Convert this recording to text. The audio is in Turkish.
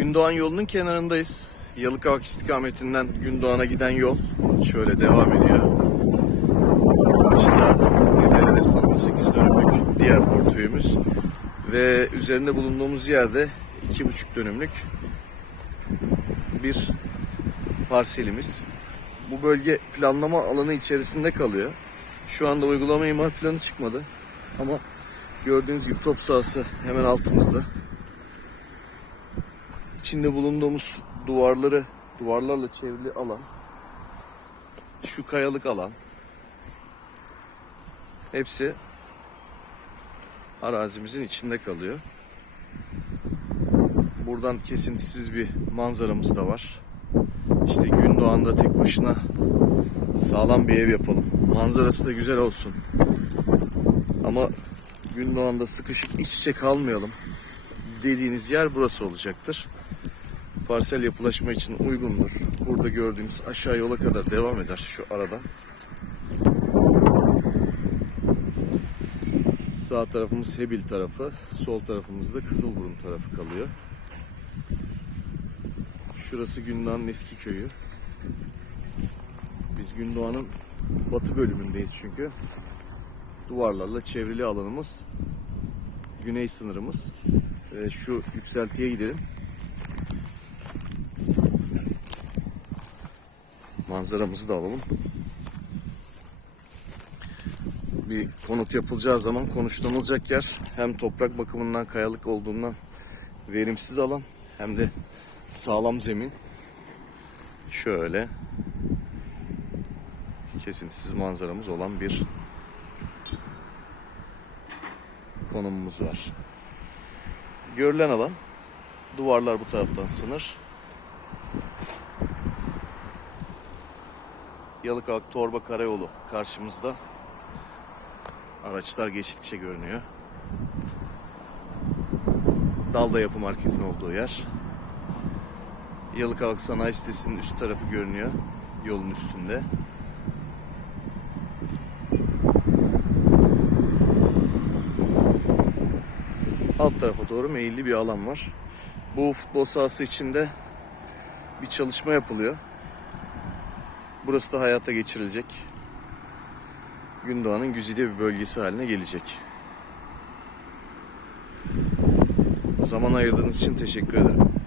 Gündoğan yolunun kenarındayız. Yalıkavak istikametinden Gündoğan'a giden yol şöyle devam ediyor. Karşıda Nidere Destan 18 dönümlük diğer portföyümüz ve üzerinde bulunduğumuz yerde 2,5 dönümlük bir parselimiz. Bu bölge planlama alanı içerisinde kalıyor. Şu anda uygulama imar planı çıkmadı. Ama gördüğünüz gibi top sahası hemen altımızda. İçinde bulunduğumuz duvarları, duvarlarla çevrili alan, şu kayalık alan, hepsi arazimizin içinde kalıyor. Buradan kesintisiz bir manzaramız da var. İşte gün doğanda tek başına sağlam bir ev yapalım. Manzarası da güzel olsun. Ama gün doğanda sıkışık iç içe kalmayalım dediğiniz yer burası olacaktır. Parsel yapılaşma için uygundur. Burada gördüğünüz aşağı yola kadar devam eder şu aradan. Sağ tarafımız Hebil tarafı, sol tarafımızda Kızılburun tarafı kalıyor. Şurası Gündoğan'ın eski köyü. Biz Gündoğan'ın batı bölümündeyiz çünkü. Duvarlarla çevrili alanımız güney sınırımız. Ee, şu yükseltiye gidelim. Manzaramızı da alalım. Bir konut yapılacağı zaman konuşlanılacak yer hem toprak bakımından kayalık olduğundan verimsiz alan hem de sağlam zemin. Şöyle kesintisiz manzaramız olan bir konumumuz var. Görülen alan duvarlar bu taraftan sınır. Yalıkavak Torba Karayolu karşımızda. Araçlar geçtikçe görünüyor. Dalda Yapı Market'in olduğu yer. Yalıkavak Sanayi Sitesi'nin üst tarafı görünüyor. Yolun üstünde. Alt tarafa doğru meyilli bir alan var. Bu futbol sahası içinde bir çalışma yapılıyor. Burası da hayata geçirilecek. Gündoğan'ın güzide bir bölgesi haline gelecek. Zaman ayırdığınız için teşekkür ederim.